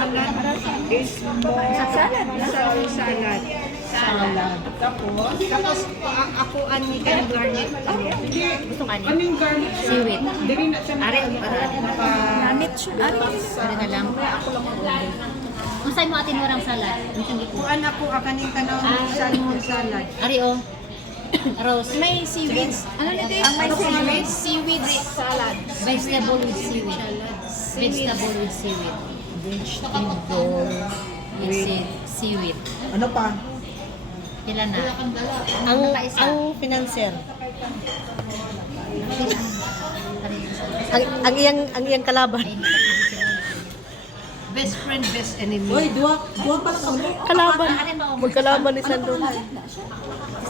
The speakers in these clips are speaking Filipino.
salad is salad. Tapos ako ani kan garnet. Gusto ka ni? Anong garlic siya? Seaweed. Dili na siya Are, Namit siya. Are na lang. Kung saan mo atin warang salad? Ang siyang gito. Kuan ako akaning tanaw ng salmon salad. Ari o. Rose. May seaweed. Ano nito? Ang may seaweed? Seaweed salad. Vegetable with seaweed. Vegetable with seaweed. Vegetable with seaweed. Ano pa? Kailan na? Ang financier. Ang iyang kalaban. Best friend, best enemy. Oy, dua pa lang kami. Kalaban. Magkalaban ni Sando.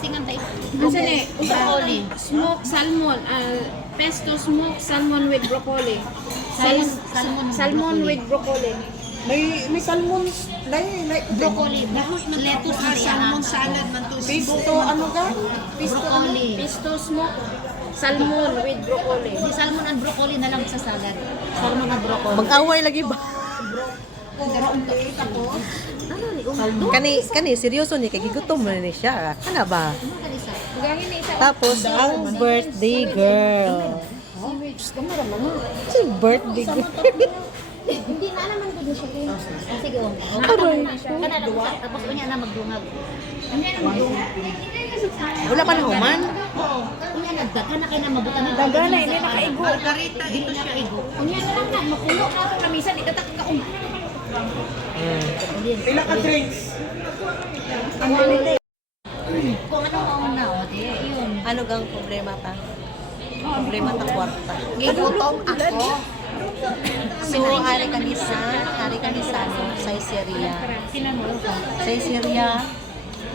Singan tayo. Ano ni? Broccoli. Smoked salmon. Pesto smoked salmon with broccoli. Salmon with broccoli. May salmon like Broccoli. Lettuce na salmon salad man to. Pisto, ano ka? Broccoli. Pisto smoked salmon with broccoli. Di salmon and broccoli na lang sa salad. Salmon and broccoli. Mag-away lagi ba? Kani seryoso ni kay gigutom na ni siya. Kana ba? Gangin na isa. Tapos ang birthday girl. Si birthday girl. Hindi na naman ko siya. Sige o. Aray. Kana na tapos unya na magdungag. Unya na magdungag. Wala pa na human. Unya nagdaga na kay na mabutan na. Daga na, hindi nakaigo. Margarita Dito siya igo. Unya na lang na, mapulo na ito kamisan, ikatak ka Pila ka drinks? Kung ano mauna o, di yun. Ano gang problema ta? Problema ta kwarta. Gigutom ako. So ari kami sa Syria. Syria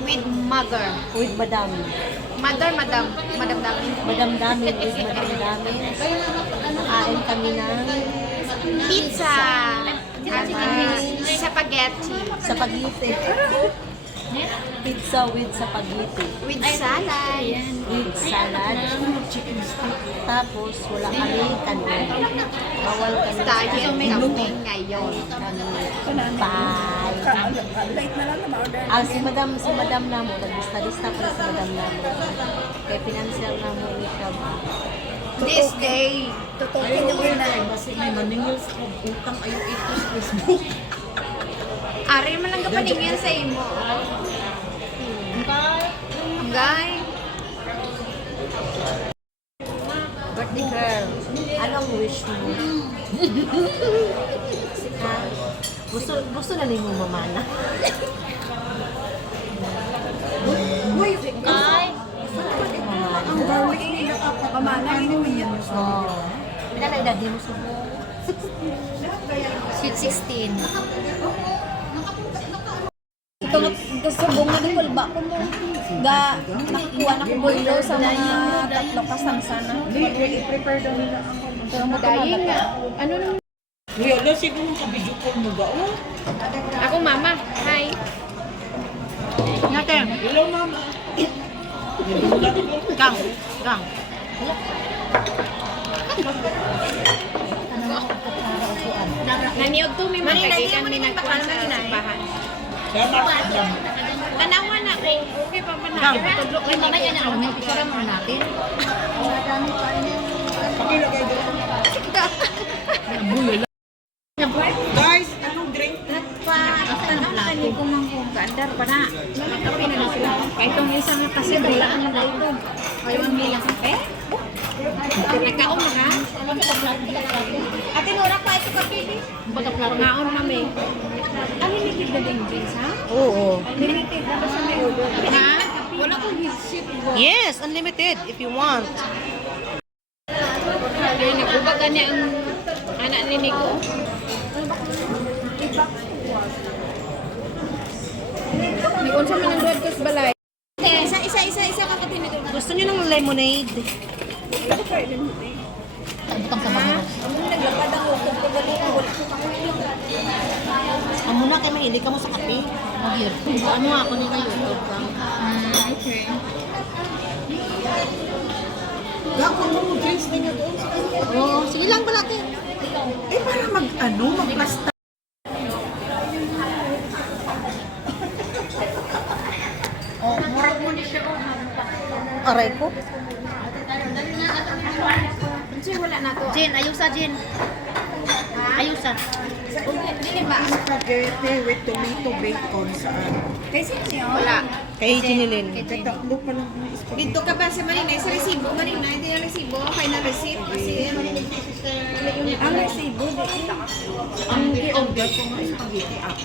With mother. with Madam. Madam Dami. Madam Dami with Madam Dami. Kain kami ng Pizza. Spaghetti. spaghetti. Pizza with spaghetti. With salad. With salad. Tapos wala kami kanin. Bawal kami sa Diet kami ngayon. Bye. Si madam na mo, naglista-lista pa si madam na mo. Kaya financial na mo ni siya ba? This day. Kasi may maningil sa utang ayaw ito sa Facebook. Ari man lang kapaningin sa imo. Guy. Birthday girl, anong wish mo? Ha? Gusto na rin mo mamana? Ay! Ang garlic nila kapamana mo yan. Oo. Pila na edad mo subo? Sweet 16. Ito kasubong na din ba ko mo. Nakuha na ko boilo sa mga tatlo kasangsanan. I-prepare daw nila ako. Pero mo dahil nga. Ano nung... Kuya, ala siguro ka-video call mo ba? Oh, Ako mama. Hi. Natin. hello mama. Nadulat ko. Gang. Naniog to may magkagikan mi nagkuhan sa simbahan. Salamat lang. Tanawan na ko. Okay pa pa na. Tudlok Uy, mamaya na naman. Picture mo natin. Pakilagay doon. Guys, anong drink? Ano ko mang kung gandar pa na. Kapi na na sila. Kahit itong isa nga kasi bilaan na ito. Ayaw ang nila kape. Nagkaon mo na. Ate Nora pa ito kape. Pangaon kami. Unlimited na din drinks ha? Oo. Unlimited na ba sa may order? Ha? Wala kong hit-ship. Yes, unlimited if you want. Ay, nagbubaga niya ang anak ni Nico. Nico, sa mga bread toast balay. Isa ka katinito. Gusto niyo ng lemonade? Butang sa mga. Naglapad ako kung pagaling ko. Ang muna kay mahilig ka mo sa kape. Mag-year. Ano ako nito YouTube ka? Okay. Gagawin mo drinks na niya doon. Oo, sige lang balate. Eh, para mag-plasta. Aray ko. Kasi wala na to. Jen, ayusa, Jen. Ayusa. Dili ba? Spaghetti with tomato bacon saan? Kasi niyo. Wala. Kay Jinilin. Tatlo pa lang ang spaghetti. Dito ka ba sa Manila? Sa resibo, Manila. Hindi na resibo. Kaya na receipt. Kasi Ang resibo, ang i-order ko nga spaghetti ako.